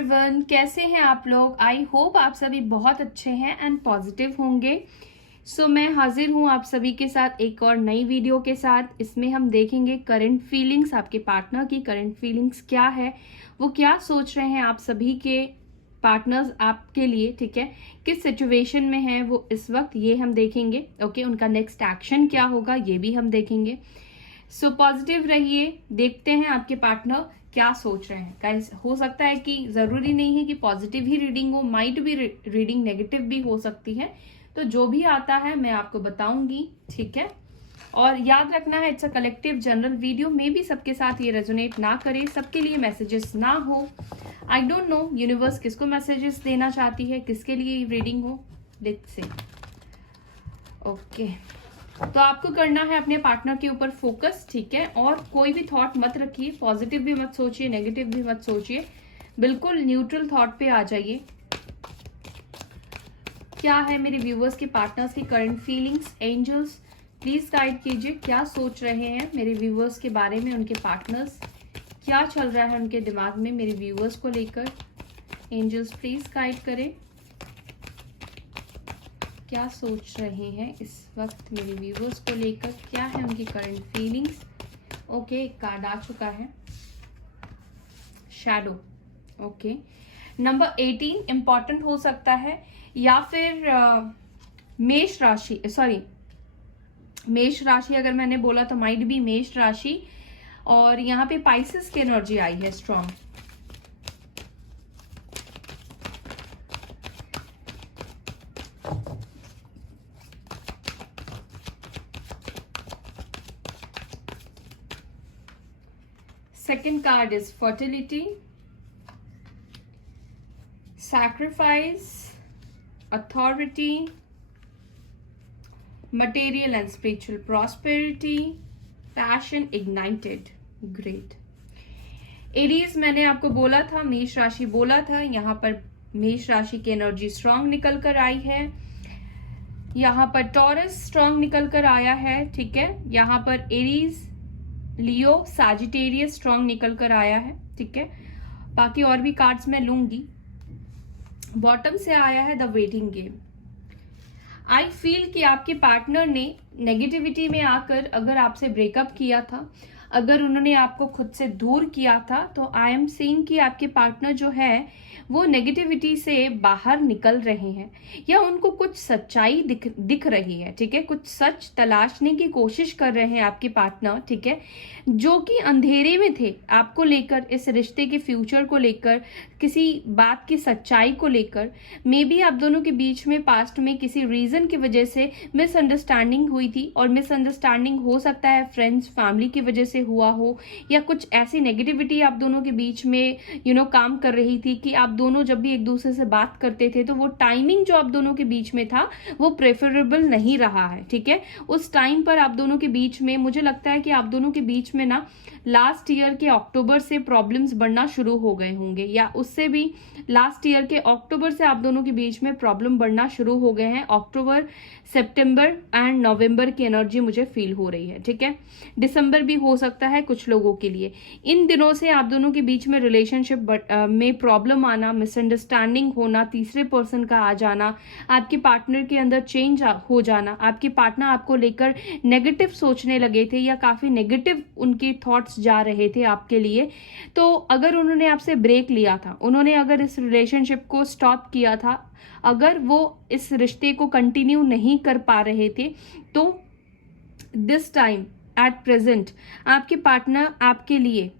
Everyone, कैसे हैं आप लोग। आई होप आप सभी बहुत अच्छे हैं एंड पॉजिटिव होंगे। मैं हाजिर हूं आप सभी के साथ एक और नई वीडियो के साथ। इसमें हम देखेंगे करंट फीलिंग्स, आपके पार्टनर की करंट फीलिंग्स क्या है, वो क्या सोच रहे हैं आप सभी के पार्टनर्स आपके लिए, ठीक है, किस सिचुएशन में है वो इस वक्त, ये हम देखेंगे। ओके, उनका नेक्स्ट एक्शन क्या होगा ये भी हम देखेंगे। पॉजिटिव रहिए, देखते हैं आपके पार्टनर क्या सोच रहे हैं। गाइस, हो सकता है कि जरूरी नहीं है कि पॉजिटिव ही रीडिंग हो, माइट भी रीडिंग नेगेटिव भी हो सकती है। तो जो भी आता है मैं आपको बताऊंगी, ठीक है। और याद रखना है, it's a collective general video, मे भी सबके साथ ये रेजोनेट ना करे, सबके लिए मैसेजेस ना हो। आई डोंट नो यूनिवर्स किसको मैसेजेस देना चाहती है, किसके लिए रीडिंग हो। Let's see. ओके, तो आपको करना है अपने पार्टनर के ऊपर फोकस, ठीक है। और कोई भी थॉट मत रखिए, पॉजिटिव भी मत सोचिए, नेगेटिव भी मत सोचिए, बिल्कुल न्यूट्रल थॉट पे आ जाइए। क्या है मेरे व्यूवर्स के पार्टनर्स की current feelings. Angels please guide कीजिए, क्या सोच रहे हैं मेरे व्यूवर्स के बारे में, उनके पार्टनर्स, क्या चल रहा है उनके दिमाग में मेरे व्यूवर्स को लेकर। एंजल्स प्लीज गाइड करें, क्या सोच रहे हैं इस वक्त मेरे व्यूवर्स को लेकर, क्या है उनकी करंट फीलिंग्स। ओके, एक कार्ड आ चुका है, शैडो। ओके, नंबर 18 इंपॉर्टेंट हो सकता है, या फिर मेष राशि, सॉरी मेष राशि अगर मैंने बोला तो माइट बी मेष राशि। और यहाँ पे पाइसेस की एनर्जी आई है strong. Second card is fertility, sacrifice, authority, material and spiritual prosperity, passion ignited. Great. Aries मैंने आपको बोला था, मेष राशि बोला था, यहाँ पर मेष राशि की एनर्जी स्ट्रांग निकल कर आई है। यहाँ पर टॉरस स्ट्रांग निकल कर आया है, ठीक है। यहाँ पर एरीज, लियो, सैजिटेरियस स्ट्रॉन्ग निकल कर आया है, ठीक है। बाकी और भी कार्ड्स मैं लूंगी। बॉटम से आया है the waiting game. I feel कि आपके पार्टनर ने नेगेटिविटी में आकर अगर आपसे ब्रेकअप किया था, अगर उन्होंने आपको खुद से दूर किया था, तो आई एम सीइंग कि आपके पार्टनर जो है वो नेगेटिविटी से बाहर निकल रहे हैं, या उनको कुछ सच्चाई दिख रही है, ठीक है। कुछ सच तलाशने की कोशिश कर रहे हैं आपके पार्टनर, ठीक है, जो कि अंधेरे में थे आपको लेकर, इस रिश्ते के फ्यूचर को लेकर, किसी बात की सच्चाई को लेकर। मे बी आप दोनों के बीच में पास्ट में किसी रीजन की वजह से मिसअंडरस्टैंडिंग हुई थी, और मिसअंडरस्टैंडिंग हो सकता है फ्रेंड्स, फैमिली की वजह से हुआ हो, या कुछ ऐसी नेगेटिविटी आप दोनों के बीच में काम कर रही थी कि आप दोनों जब भी एक दूसरे से बात करते थे तो वो टाइमिंग जो आप दोनों के बीच में था वो प्रेफरेबल नहीं रहा है, ठीक है। उस टाइम पर आप दोनों के बीच में, मुझे लगता है कि आप दोनों के बीच में ना लास्ट ईयर के अक्टूबर से प्रॉब्लम्स बढ़ना शुरू हो गए होंगे, या उससे भी लास्ट ईयर के अक्टूबर से आप दोनों के बीच में प्रॉब्लम बढ़ना शुरू हो गए हैं। अक्टूबर, सितंबर एंड नवंबर की एनर्जी मुझे फील हो रही है, ठीक है। दिसंबर भी हो सकता है कुछ लोगों के लिए। इन दिनों से आप दोनों के बीच में रिलेशनशिप में प्रॉब्लम आना, मिसअंडरस्टैंडिंग होना, तीसरे पर्सन का आ जाना, आपके पार्टनर के अंदर चेंज हो जाना, आपके पार्टनर आपको लेकर नेगेटिव सोचने लगे थे, या काफी नेगेटिव उनके थॉट्स जा रहे थे आपके लिए। तो अगर उन्होंने आपसे ब्रेक लिया था, उन्होंने अगर इस रिलेशनशिप को स्टॉप किया था, अगर वो इस रिश्ते को कंटिन्यू नहीं कर पा रहे थे, तो दिस टाइम एट प्रेजेंट आपके पार्टनर आपके लिए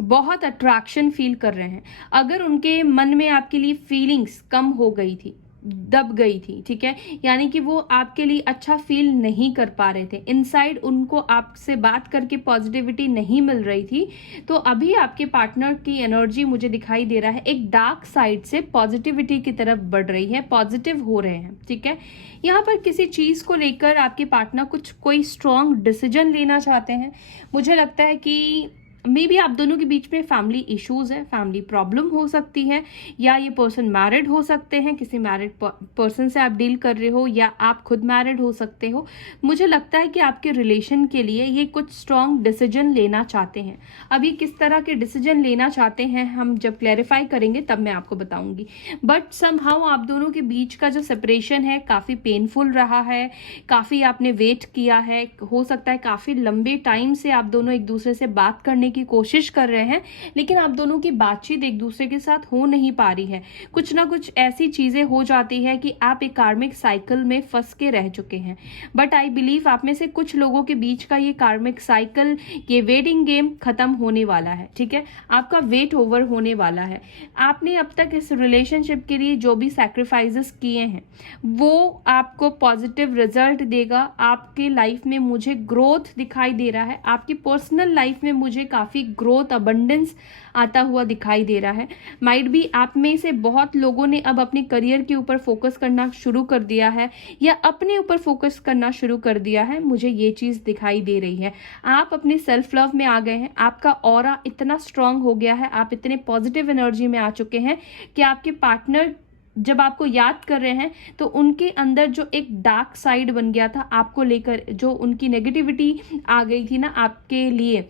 बहुत अट्रैक्शन फील कर रहे हैं। अगर उनके मन में आपके लिए फीलिंग्स कम हो गई थी, दब गई थी, ठीक है, यानी कि वो आपके लिए अच्छा फील नहीं कर पा रहे थे, इनसाइड उनको आपसे बात करके पॉजिटिविटी नहीं मिल रही थी, तो अभी आपके पार्टनर की एनर्जी मुझे दिखाई दे रहा है एक डार्क साइड से पॉजिटिविटी की तरफ बढ़ रही है, पॉजिटिव हो रहे हैं, ठीक है। यहाँ पर किसी चीज को लेकर आपके पार्टनर कोई स्ट्रॉन्ग डिसीजन लेना चाहते हैं। मुझे लगता है कि मे बी आप दोनों के बीच में फैमिली इश्यूज है, फैमिली प्रॉब्लम हो सकती है, या ये पर्सन मैरिड हो सकते हैं, किसी मैरिड पर्सन से आप डील कर रहे हो, या आप खुद मैरिड हो सकते हो। मुझे लगता है कि आपके रिलेशन के लिए ये कुछ स्ट्रॉन्ग डिसीजन लेना चाहते हैं। अब ये किस तरह के डिसीजन लेना चाहते हैं हम जब क्लैरिफाई करेंगे तब मैं आपको बताऊंगी। बट समहाउ आप दोनों के बीच का जो सेपरेशन है काफ़ी पेनफुल रहा है, काफ़ी आपने वेट किया है, हो सकता है काफ़ी लंबे टाइम से आप दोनों एक दूसरे से बात करने की कोशिश कर रहे हैं, लेकिन आप दोनों की बातचीत एक दूसरे के साथ हो नहीं पा रही है। कुछ ना कुछ ऐसी चीजें हो जाती है कि आप एक कार्मिक साइकिल में फंस के रह चुके हैं। बट आई बिलीव आप में से कुछ लोगों के बीच का ये कार्मिक साइकिल, ये वेटिंग गेम खत्म होने वाला है। ठीक है, आपका वेट ओवर होने वाला है। आपने अब तक इस रिलेशनशिप के लिए जो भी सैक्रिफाइसेस किए हैं वो आपको पॉजिटिव रिजल्ट देगा। आपके लाइफ में मुझे ग्रोथ दिखाई दे रहा है, आपकी पर्सनल लाइफ में मुझे काफी ग्रोथ, अबंडेंस आता हुआ दिखाई दे रहा है। माइट बी आप में से बहुत लोगों ने अब अपने करियर के ऊपर फोकस करना शुरू कर दिया है, या अपने ऊपर फोकस करना शुरू कर दिया है। मुझे ये चीज दिखाई दे रही है। आप अपने सेल्फ लव में आ गए हैं, आपका ऑरा इतना स्ट्रांग हो गया है, आप इतने पॉजिटिव एनर्जी में आ चुके हैं कि आपके पार्टनर जब आपको याद कर रहे हैं तो उनके अंदर जो एक डार्क साइड बन गया था आपको लेकर, जो उनकी नेगेटिविटी आ गई थी ना आपके लिए,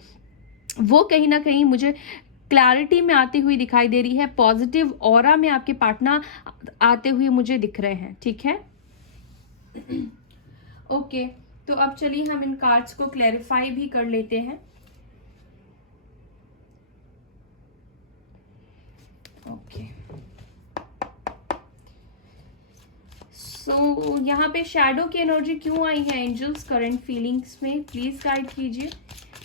वो कहीं ना कहीं मुझे क्लैरिटी में आती हुई दिखाई दे रही है। पॉजिटिव ऑरा में आपके पार्टनर आते हुए मुझे दिख रहे हैं। ठीक है, ओके तो अब चलिए हम इन कार्ड्स को क्लैरिफाई भी कर लेते हैं। ओके सो यहाँ पे शैडो की एनर्जी क्यों आई है एंजल्स करंट फीलिंग्स में, प्लीज गाइड कीजिए।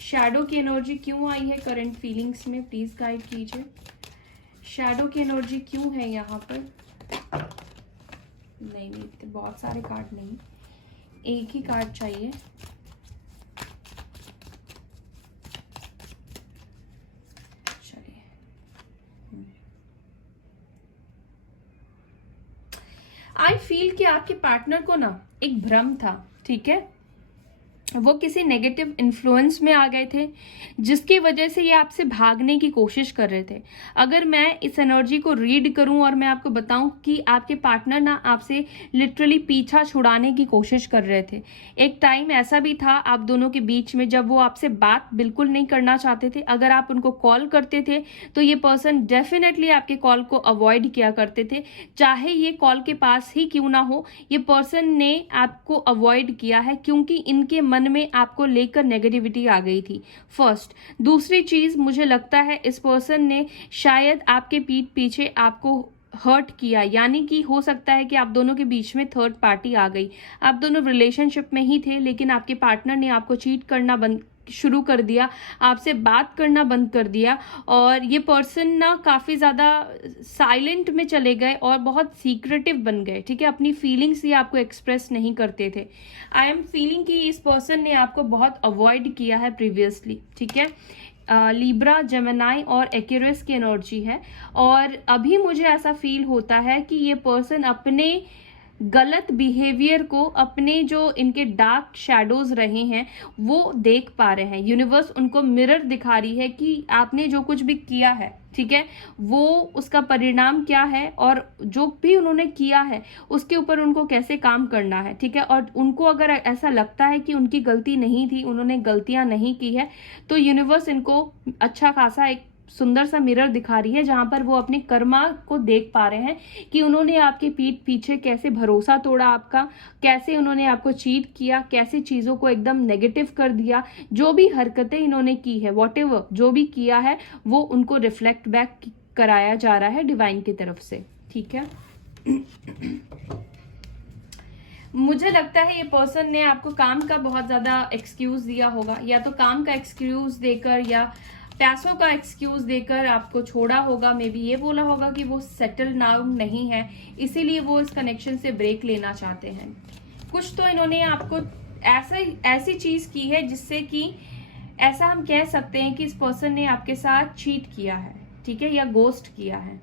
शैडो की एनर्जी क्यों आई है करंट फीलिंग्स में, प्लीज गाइड कीजिए। शैडो की एनर्जी क्यों है यहाँ पर? नहीं तो बहुत सारे कार्ड नहीं, एक ही कार्ड चाहिए। चलिए, आई फील कि आपके पार्टनर को ना एक भ्रम था। ठीक है, वो किसी नेगेटिव इन्फ्लुएंस में आ गए थे जिसकी वजह से ये आपसे भागने की कोशिश कर रहे थे। अगर मैं इस एनर्जी को रीड करूं और मैं आपको बताऊं कि आपके पार्टनर ना आपसे लिटरली पीछा छुड़ाने की कोशिश कर रहे थे। एक टाइम ऐसा भी था आप दोनों के बीच में जब वो आपसे बात बिल्कुल नहीं करना चाहते थे। अगर आप उनको कॉल करते थे तो ये पर्सन डेफिनेटली आपके कॉल को अवॉइड किया करते थे, चाहे ये कॉल के पास ही क्यों ना हो। ये पर्सन ने आपको अवॉइड किया है क्योंकि इनके मन में आपको लेकर नेगेटिविटी आ गई थी। फर्स्ट, दूसरी चीज मुझे लगता है इस पर्सन ने शायद आपके पीठ पीछे आपको हर्ट किया, यानी कि हो सकता है कि आप दोनों के बीच में थर्ड पार्टी आ गई। आप दोनों रिलेशनशिप में ही थे लेकिन आपके पार्टनर ने आपको चीट करना बंद शुरू कर दिया, आपसे बात करना बंद कर दिया, और ये पर्सन ना काफी ज्यादा साइलेंट में चले गए और बहुत सीक्रेटिव बन गए। ठीक है, अपनी फीलिंग्स ये आपको एक्सप्रेस नहीं करते थे। आई एम फीलिंग कि इस पर्सन ने आपको बहुत अवॉइड किया है प्रीवियसली। ठीक है, लिब्रा, जेमिनाई और एक्यूरियस की एनर्जी है, और अभी मुझे ऐसा फील होता है कि ये पर्सन अपने गलत बिहेवियर को, अपने जो इनके डार्क शैडोज रहे हैं वो देख पा रहे हैं। यूनिवर्स उनको मिरर दिखा रही है कि आपने जो कुछ भी किया है, ठीक है, वो उसका परिणाम क्या है और जो भी उन्होंने किया है उसके ऊपर उनको कैसे काम करना है। ठीक है, और उनको अगर ऐसा लगता है कि उनकी गलती नहीं थी, उन्होंने गलतियां नहीं की है, तो यूनिवर्स इनको अच्छा खासा एक सुंदर सा मिरर दिखा रही है जहां पर वो अपने कर्मा को देख पा रहे हैं कि उन्होंने आपके पीठ पीछे कैसे भरोसा तोड़ा आपका, कैसे उन्होंने आपको चीट किया, कैसे चीजों को एकदम नेगेटिव कर दिया। जो भी हरकतें इन्होंने की है, वॉटेवर जो भी किया है, वो उनको रिफ्लेक्ट बैक कराया जा रहा है डिवाइन की तरफ से। ठीक है, मुझे लगता है ये पर्सन ने आपको काम का बहुत ज्यादा एक्सक्यूज दिया होगा, या तो काम का एक्सक्यूज देकर या पैसों का एक्सक्यूज देकर आपको छोड़ा होगा। मे बी ये बोला होगा कि वो सेटल नाउ नहीं है, इसीलिए वो इस कनेक्शन से ब्रेक लेना चाहते हैं। कुछ तो इन्होंने आपको ऐसी चीज की है जिससे कि ऐसा हम कह सकते हैं कि इस पर्सन ने आपके साथ चीट किया है। ठीक है, या गोस्ट किया है।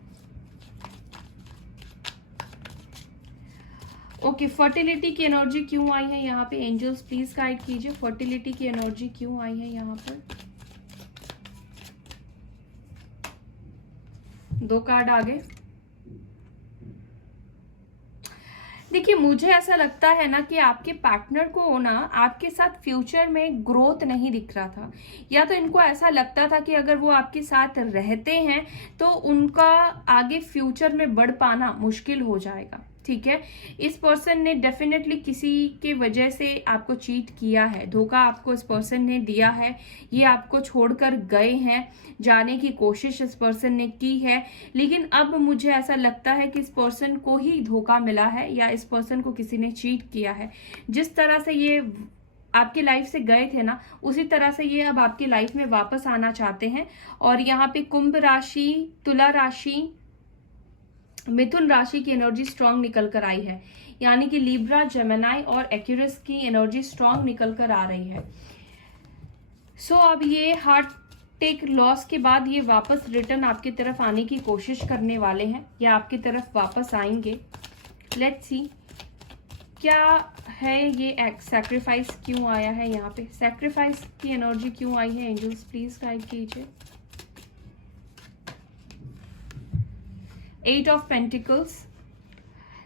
ओके, फर्टिलिटी की एनर्जी क्यों आई है यहाँ पे? एंजल्स प्लीज गाइड कीजिए, फर्टिलिटी की एनर्जी क्यों आई है यहाँ पर? 2 कार्ड आगे। देखिए, मुझे ऐसा लगता है ना कि आपके पार्टनर को ना आपके साथ फ्यूचर में ग्रोथ नहीं दिख रहा था, या तो इनको ऐसा लगता था कि अगर वो आपके साथ रहते हैं तो उनका आगे फ्यूचर में बढ़ पाना मुश्किल हो जाएगा। ठीक है, इस पर्सन ने डेफिनेटली किसी के वजह से आपको चीट किया है, धोखा आपको इस पर्सन ने दिया है, ये आपको छोड़कर गए हैं, जाने की कोशिश इस पर्सन ने की है, लेकिन अब मुझे ऐसा लगता है कि इस पर्सन को ही धोखा मिला है या इस पर्सन को किसी ने चीट किया है। जिस तरह से ये आपकी लाइफ से गए थे ना, उसी तरह से ये अब आपकी लाइफ में वापस आना चाहते हैं। और यहाँ पे कुंभ राशि, तुला राशि, मिथुन राशि की एनर्जी स्ट्रांग निकल कर आई है, यानी कि लिब्रा, जेमिनी और एक्यूरस की एनर्जी स्ट्रांग निकल कर आ रही है। सो अब ये हार्ट टेक लॉस के बाद ये वापस रिटर्न आपकी तरफ आने की कोशिश करने वाले हैं, या आपकी तरफ वापस आएंगे। लेट्स सी क्या है ये सैक्रिफाइस क्यों आया है, यहाँ पे सैक्रिफाइस की एनर्जी क्यों आई है। एंजल्स प्लीज गाइड कीजिए। 8 ऑफ पेंटिकल्स।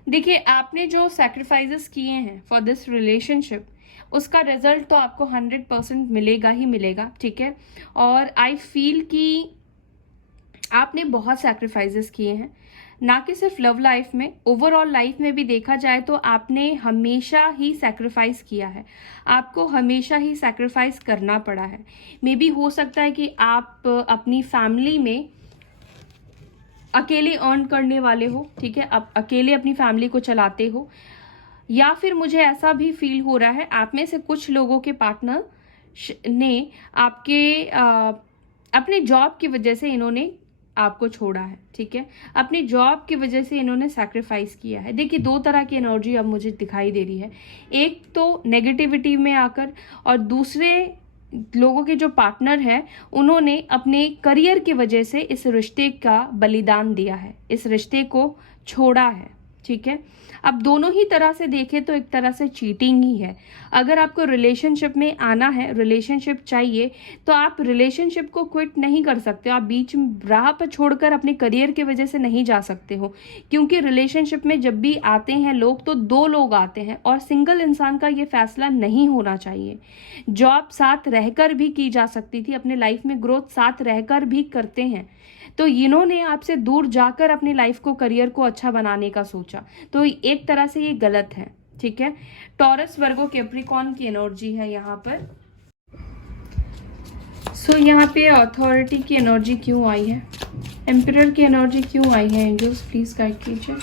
देखिए, आपने जो सैक्रिफाइसेस किए हैं फॉर दिस रिलेशनशिप, उसका रिजल्ट तो आपको 100% मिलेगा ही मिलेगा। ठीक है, और आई फील कि आपने बहुत सैक्रिफाइसेस किए हैं, ना कि सिर्फ लव लाइफ में, ओवरऑल लाइफ में भी देखा जाए तो आपने हमेशा ही सैक्रिफाइस किया है, आपको हमेशा ही सैक्रिफाइस करना पड़ा है। मे बी हो सकता है कि आप अपनी फैमिली में अकेले अर्न करने वाले हो, ठीक है, आप अकेले अपनी फैमिली को चलाते हो, या फिर मुझे ऐसा भी फील हो रहा है आप में से कुछ लोगों के पार्टनर ने आपके अपने जॉब की वजह से इन्होंने आपको छोड़ा है। ठीक है, अपनी जॉब की वजह से इन्होंने सैक्रिफाइस किया है। देखिए, 2 तरह की एनर्जी अब मुझे दिखाई दे रही है, एक तो नेगेटिविटी में आकर, और दूसरे लोगों के जो पार्टनर है उन्होंने अपने करियर की वजह से इस रिश्ते का बलिदान दिया है, इस रिश्ते को छोड़ा है। ठीक है, अब दोनों ही तरह से देखें तो एक तरह से चीटिंग ही है। अगर आपको रिलेशनशिप में आना है, रिलेशनशिप चाहिए, तो आप रिलेशनशिप को क्विट नहीं कर सकते, आप बीच राह पर छोड़कर अपने करियर की वजह से नहीं जा सकते हो, क्योंकि रिलेशनशिप में जब भी आते हैं लोग तो 2 लोग आते हैं, और सिंगल इंसान का ये फैसला नहीं होना चाहिए। जॉब साथ रहकर भी की जा सकती थी, अपने लाइफ में ग्रोथ साथ रहकर भी करते हैं, तो इन्होंने आपसे दूर जाकर अपनी लाइफ को, करियर को अच्छा बनाने का सोचा, तो एक तरह से ये गलत है। ठीक है, टॉरस, वर्गो, कैप्रिकॉर्न की एनर्जी है यहाँ पर। सो यहाँ पे अथॉरिटी की एनर्जी क्यों आई है, एम्परर की एनर्जी क्यों आई है। एंजल्स प्लीज गाइड कीजिए।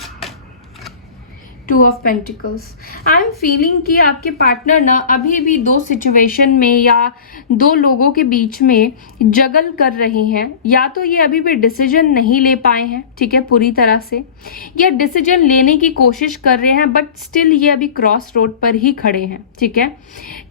2 of pentacles. I am feeling कि आपके पार्टनर ना अभी भी 2 सिचुएशन में या 2 लोगों के बीच में जगल कर रहे हैं, या तो ये अभी भी डिसीजन नहीं ले पाए हैं, ठीक है, पूरी तरह से, या डिसीजन लेने की कोशिश कर रहे हैं बट स्टिल ये अभी क्रॉस रोड पर ही खड़े हैं। ठीक है,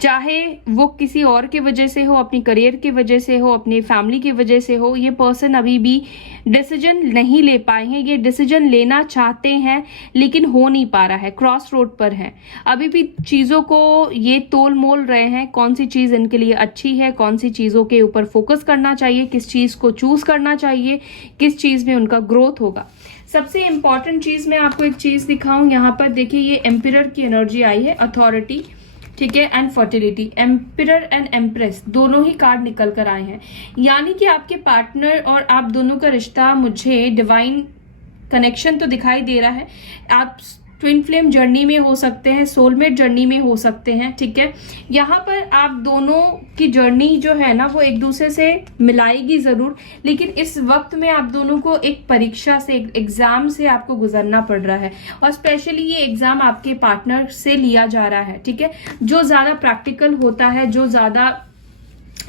चाहे वो किसी और की वजह से हो, अपनी करियर की वजह से हो, अपनी फैमिली की वजह से हो, ये पर्सन अभी भी डिसीजन नहीं ले पाए हैं। ये डिसीजन लेना चाहते हैं लेकिन हो नहीं पा रहा है, क्रॉस रोड पर है, अभी भी चीजों को ये तोल मोल रहे हैं, कौन सी चीज इनके लिए अच्छी है, कौन सी चीजों के ऊपर फोकस करना चाहिए, किस चीज को चूज करना चाहिए, किस चीज में उनका ग्रोथ होगा। सबसे इंपॉर्टेंट चीज मैं आपको एक चीज दिखाऊं, यहाँ पर देखिए ये एम्पिरर की एनर्जी आई है, अथॉरिटी, ठीक है, एंड फर्टिलिटी। एम्पिरर एंड एम्प्रेस दोनों ही कार्ड निकल कर आए हैं, यानी कि आपके पार्टनर और आप दोनों का रिश्ता मुझे डिवाइन कनेक्शन तो दिखाई दे रहा है। आप ट्विन फ्लेम जर्नी में हो सकते हैं, सोलमेट जर्नी में हो सकते हैं। ठीक है, यहाँ पर आप दोनों की जर्नी जो है ना वो एक दूसरे से मिलाएगी जरूर, लेकिन इस वक्त में आप दोनों को एक परीक्षा से, एक एग्जाम से आपको गुजरना पड़ रहा है, और स्पेशली ये एग्जाम आपके पार्टनर से लिया जा रहा है। ठीक है, जो ज्यादा प्रैक्टिकल होता है, जो ज्यादा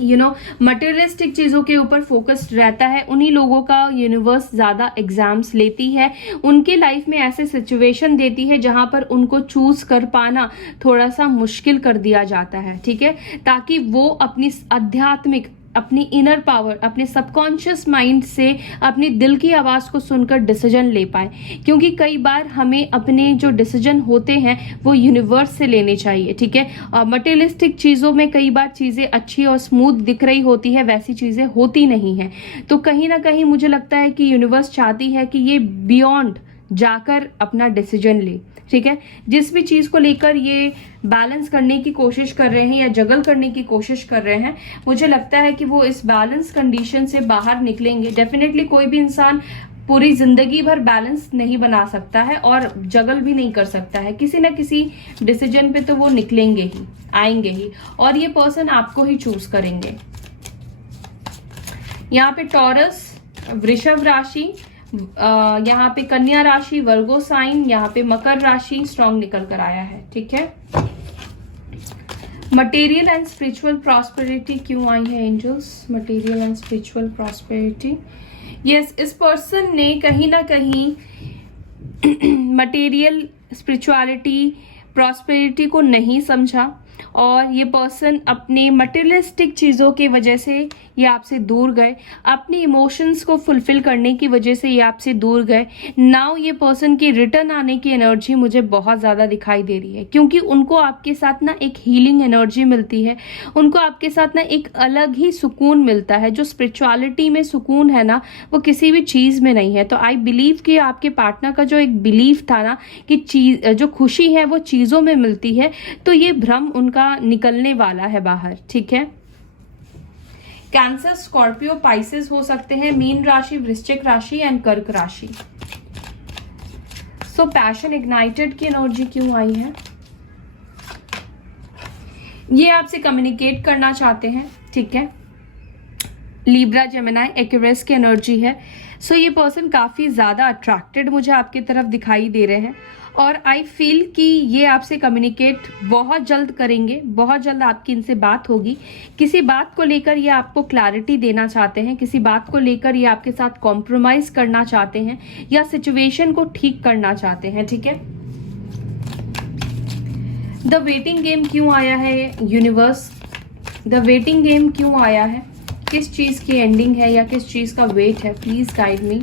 मटेरियलिस्टिक चीजों के ऊपर फोकस्ड रहता है, उन्हीं लोगों का यूनिवर्स ज्यादा एग्जाम्स लेती है, उनके लाइफ में ऐसे सिचुएशन देती है जहां पर उनको चूज कर पाना थोड़ा सा मुश्किल कर दिया जाता है। ठीक है, ताकि वो अपनी आध्यात्मिक अपनी इनर पावर, अपने सबकॉन्शियस माइंड से अपनी दिल की आवाज़ को सुनकर डिसीजन ले पाए, क्योंकि कई बार हमें अपने जो डिसीजन होते हैं वो यूनिवर्स से लेने चाहिए, ठीक है। मटेरियलिस्टिक चीज़ों में कई बार चीज़ें अच्छी और स्मूथ दिख रही होती है, वैसी चीज़ें होती नहीं हैं। तो कहीं ना कहीं मुझे लगता है कि यूनिवर्स चाहती है कि ये बियॉन्ड जाकर अपना डिसीजन ले, ठीक है। जिस भी चीज को लेकर ये बैलेंस करने की कोशिश कर रहे हैं या जगल करने की कोशिश कर रहे हैं, मुझे लगता है कि वो इस बैलेंस कंडीशन से बाहर निकलेंगे। डेफिनेटली कोई भी इंसान पूरी जिंदगी भर बैलेंस नहीं बना सकता है और जगल भी नहीं कर सकता है, किसी ना किसी डिसीजन पे तो वो निकलेंगे ही, आएंगे ही, और ये पर्सन आपको ही चूज करेंगे। यहाँ पे टॉरस, वृषभ राशि, यहाँ पे कन्या राशि, वर्गो साइन, यहाँ पे मकर राशि स्ट्रॉन्ग निकल कर आया है, ठीक है। मटेरियल एंड स्पिरिचुअल प्रॉस्पेरिटी क्यों आई है angels? Material and spiritual prosperity, yes, इस पर्सन ने कहीं ना कहीं मटेरियल, स्पिरिचुअलिटी, प्रॉस्पेरिटी को नहीं समझा, और ये पर्सन अपने मटेरियलिस्टिक चीज़ों की वजह से ये आपसे दूर गए, अपनी इमोशंस को फुलफिल करने की वजह से ये आपसे दूर गए। नाउ ये पर्सन की रिटर्न आने की एनर्जी मुझे बहुत ज़्यादा दिखाई दे रही है, क्योंकि उनको आपके साथ ना एक हीलिंग एनर्जी मिलती है, उनको आपके साथ ना एक अलग ही सुकून मिलता है। जो स्पिरिचुअलिटी में सुकून है ना, वो किसी भी चीज़ में नहीं है। तो आई बिलीव कि आपके पार्टनर का जो एक बिलीव था ना कि चीज, जो खुशी है वो चीज़ों में मिलती है, तो ये भ्रम उनका निकलने वाला है बाहर, ठीक है। कैंसर, स्कॉर्पियो, पाइसेस हो सकते हैं, मीन राशि, वृश्चिक राशि एंड कर्क राशि। सो पैशन इग्नाइटेड की एनर्जी क्यों आई है? ये आपसे कम्युनिकेट करना चाहते हैं, ठीक है। लिब्रा, जेमिनी, एक्वेरियस की एनर्जी है। सो ये पर्सन काफी ज्यादा अट्रैक्टेड मुझे आपकी तरफ दिखाई दे रहे हैं, और आई फील कि ये आपसे कम्युनिकेट बहुत जल्द करेंगे, बहुत जल्द आपकी इनसे बात होगी। किसी बात को लेकर ये आपको क्लैरिटी देना चाहते हैं, किसी बात को लेकर ये आपके साथ कॉम्प्रोमाइज करना चाहते हैं या सिचुएशन को ठीक करना चाहते हैं, ठीक है। द वेटिंग गेम क्यों आया है यूनिवर्स? द वेटिंग गेम क्यों आया है? किस चीज की एंडिंग है या किस चीज का वेट है? Please guide me.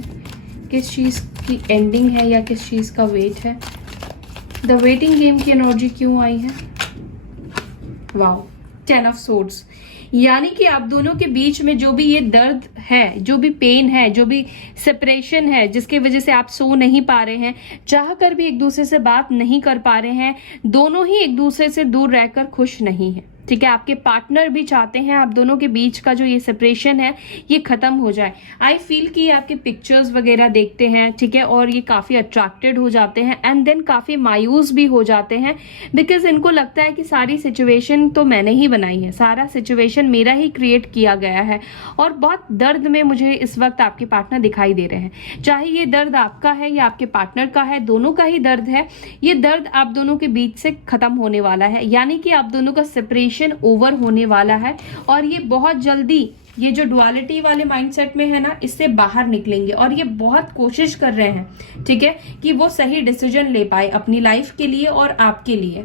किस चीज की एंडिंग है या किस चीज का वेट है? द वेटिंग गेम की एनर्जी क्यों आई है? वाओ, 10 ऑफ सोर्ड्स, यानी कि आप दोनों के बीच में जो भी ये दर्द है, जो भी पेन है, जो भी सेपरेशन है, जिसके वजह से आप सो नहीं पा रहे हैं, चाह कर भी एक दूसरे से बात नहीं कर पा रहे हैं, दोनों ही एक दूसरे से दूर रहकर खुश नहीं है, ठीक है। आपके पार्टनर भी चाहते हैं आप दोनों के बीच का जो ये सेपरेशन है ये खत्म हो जाए। आई फील कि ये आपके पिक्चर्स वगैरह देखते हैं, ठीक है, और ये काफी अट्रैक्टेड हो जाते हैं एंड देन काफी मायूस भी हो जाते हैं, बिकॉज इनको लगता है कि सारी सिचुएशन तो मैंने ही बनाई है, सारा सिचुएशन मेरा ही क्रिएट किया गया है, और बहुत दर्द में मुझे इस वक्त आपके पार्टनर दिखाई दे रहे हैं। चाहे ये दर्द आपका है या आपके पार्टनर का है, दोनों का ही दर्द है। ये दर्द आप दोनों के बीच से खत्म होने वाला है, यानी कि आप दोनों का सेपरेशन ओवर होने वाला है, और ये बहुत जल्दी ये जो डुअलिटी वाले माइंडसेट में है ना, इससे बाहर निकलेंगे, और ये बहुत कोशिश कर रहे हैं, ठीक है, कि वो सही डिसीजन ले पाए अपनी लाइफ के लिए और आपके लिए।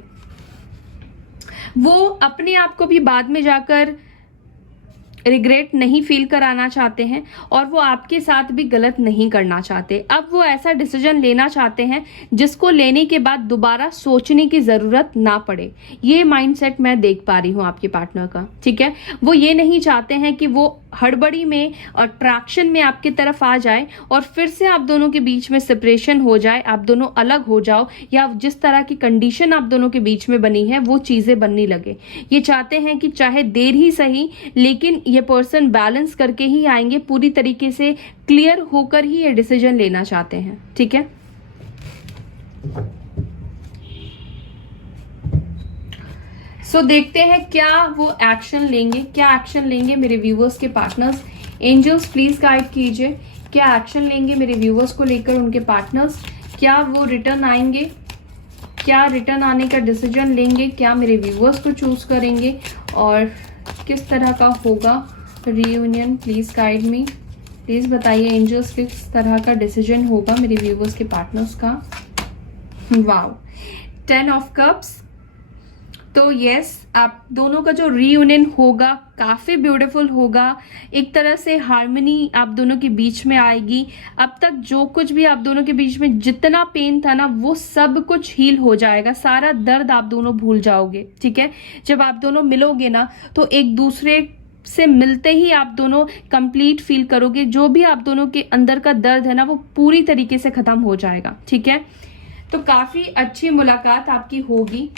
वो अपने आप को भी बाद में जाकर रिग्रेट नहीं फील कराना चाहते हैं, और वो आपके साथ भी गलत नहीं करना चाहते। अब वो ऐसा डिसीजन लेना चाहते हैं जिसको लेने के बाद दोबारा सोचने की जरूरत ना पड़े। ये माइंडसेट मैं देख पा रही हूँ आपके पार्टनर का, ठीक है। वो ये नहीं चाहते हैं कि वो हड़बड़ी में और अट्रैक्शन में आपकी तरफ आ जाए और फिर से आप दोनों के बीच में सेपरेशन हो जाए, आप दोनों अलग हो जाओ, या जिस तरह की कंडीशन आप दोनों के बीच में बनी है वो चीजें बनने लगे। ये चाहते हैं कि चाहे देर ही सही, लेकिन ये पर्सन बैलेंस करके ही आएंगे, पूरी तरीके से क्लियर होकर ही ये डिसीजन लेना चाहते हैं, ठीक है। सो देखते हैं क्या वो एक्शन लेंगे, क्या एक्शन लेंगे मेरे व्यूवर्स के पार्टनर्स। एंजल्स प्लीज गाइड कीजिए, क्या एक्शन लेंगे मेरे व्यूवर्स को लेकर उनके पार्टनर्स? क्या वो रिटर्न आएंगे? क्या रिटर्न आने का डिसीजन लेंगे? क्या मेरे व्यूवर्स को चूज करेंगे? और किस तरह का होगा reunion? Please guide me, please बताइए एंजल्स किस तरह का डिसीजन होगा मेरे व्यूवर्स के पार्टनर्स का। वाओ, 10 ऑफ कप्स, तो यस, आप दोनों का जो रीयूनियन होगा काफी ब्यूटीफुल होगा, एक तरह से हार्मनी आप दोनों के बीच में आएगी। अब तक जो कुछ भी आप दोनों के बीच में जितना पेन था ना, वो सब कुछ हील हो जाएगा, सारा दर्द आप दोनों भूल जाओगे, ठीक है। जब आप दोनों मिलोगे ना, तो एक दूसरे से मिलते ही आप दोनों कंप्लीट फील करोगे, जो भी आप दोनों के अंदर का दर्द है ना, वो पूरी तरीके से खत्म हो जाएगा, ठीक है। तो काफी अच्छी मुलाकात आपकी होगी,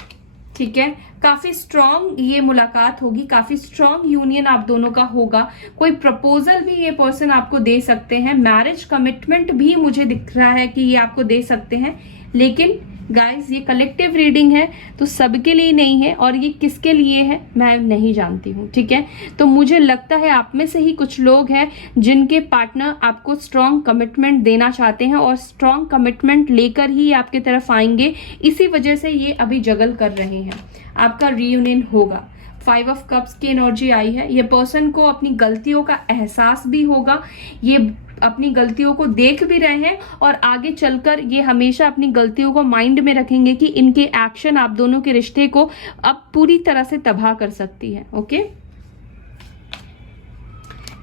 ठीक है। काफी स्ट्रॉन्ग ये मुलाकात होगी, काफी स्ट्रॉन्ग यूनियन आप दोनों का होगा। कोई प्रपोजल भी ये पर्सन आपको दे सकते हैं, मैरिज कमिटमेंट भी मुझे दिख रहा है कि ये आपको दे सकते हैं। लेकिन गाइस, ये कलेक्टिव रीडिंग है, तो सबके लिए नहीं है, और ये किसके लिए है मैं नहीं जानती हूँ, ठीक है। तो मुझे लगता है आप में से ही कुछ लोग हैं जिनके पार्टनर आपको स्ट्रॉन्ग कमिटमेंट देना चाहते हैं, और स्ट्रॉन्ग कमिटमेंट लेकर ही आपके तरफ आएंगे। इसी वजह से ये अभी जगल कर रहे हैं। आपका रीयूनियन होगा। 5 ऑफ कप्स की एनर्जी आई है। ये पर्सन को अपनी गलतियों का एहसास भी होगा, ये अपनी गलतियों को देख भी रहे हैं, और आगे चलकर ये हमेशा अपनी गलतियों को माइंड में रखेंगे कि इनके एक्शन आप दोनों के रिश्ते को अब पूरी तरह से तबाह कर सकती है। ओके,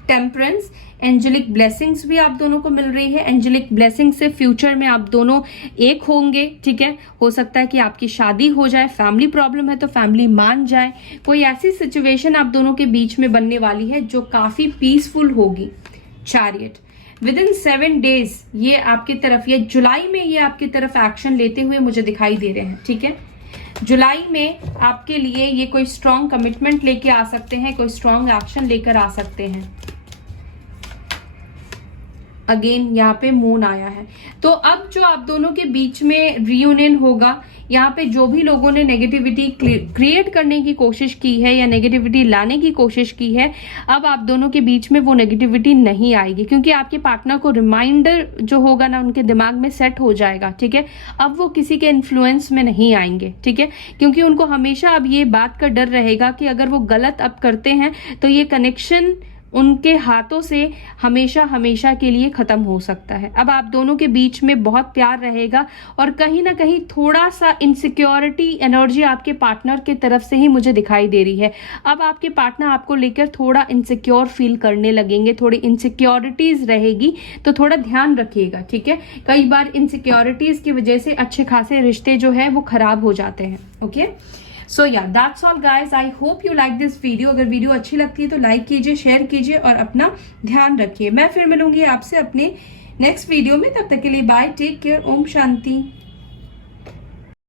टेम्परेंस, एंजेलिक ब्लेसिंग्स भी आप दोनों को मिल रही है। एंजेलिक ब्लेसिंग से फ्यूचर में आप दोनों एक होंगे, ठीक है। हो सकता है कि आपकी शादी हो जाए, फैमिली प्रॉब्लम है तो फैमिली मान जाए, कोई ऐसी सिचुएशन आप दोनों के बीच में बनने वाली है जो काफी पीसफुल होगी। चैरियट, विद इन 7 डेज ये आपकी तरफ, ये जुलाई में ये आपकी तरफ एक्शन लेते हुए मुझे दिखाई दे रहे हैं, ठीक है। जुलाई में आपके लिए ये कोई स्ट्रॉन्ग कमिटमेंट लेके आ सकते हैं, कोई स्ट्रॉन्ग एक्शन लेकर आ सकते हैं। अगेन यहाँ पे मून आया है। तो अब जो आप दोनों के बीच में रीयूनियन होगा, यहाँ पे जो भी लोगों ने नेगेटिविटी क्रिएट करने की कोशिश की है या नेगेटिविटी लाने की कोशिश की है, अब आप दोनों के बीच में वो नेगेटिविटी नहीं आएगी, क्योंकि आपके पार्टनर को रिमाइंडर जो होगा ना उनके दिमाग में सेट हो जाएगा, ठीक है। अब वो किसी के इन्फ्लुएंस में नहीं आएंगे, ठीक है, क्योंकि उनको हमेशा अब ये बात का डर रहेगा कि अगर वो गलत अब करते हैं तो ये कनेक्शन उनके हाथों से हमेशा हमेशा के लिए खत्म हो सकता है। अब आप दोनों के बीच में बहुत प्यार रहेगा, और कहीं ना कहीं थोड़ा सा इनसिक्योरिटी एनर्जी आपके पार्टनर की तरफ से ही मुझे दिखाई दे रही है। अब आपके पार्टनर आपको लेकर थोड़ा इनसिक्योर फील करने लगेंगे, थोड़ी इनसिक्योरिटीज रहेगी, तो थोड़ा ध्यान रखिएगा, ठीक है। कई बार इनसिक्योरिटीज की वजह से अच्छे खासे रिश्ते जो है वो खराब हो जाते हैं। ओके, सो या that's all guys, I hope you like this video. अगर वीडियो अच्छी लगती है तो लाइक कीजिए, शेयर कीजिए और अपना ध्यान रखिए। मैं फिर मिलूंगी आपसे अपने नेक्स्ट वीडियो में, तब तक के लिए bye, take care, Om Shanti.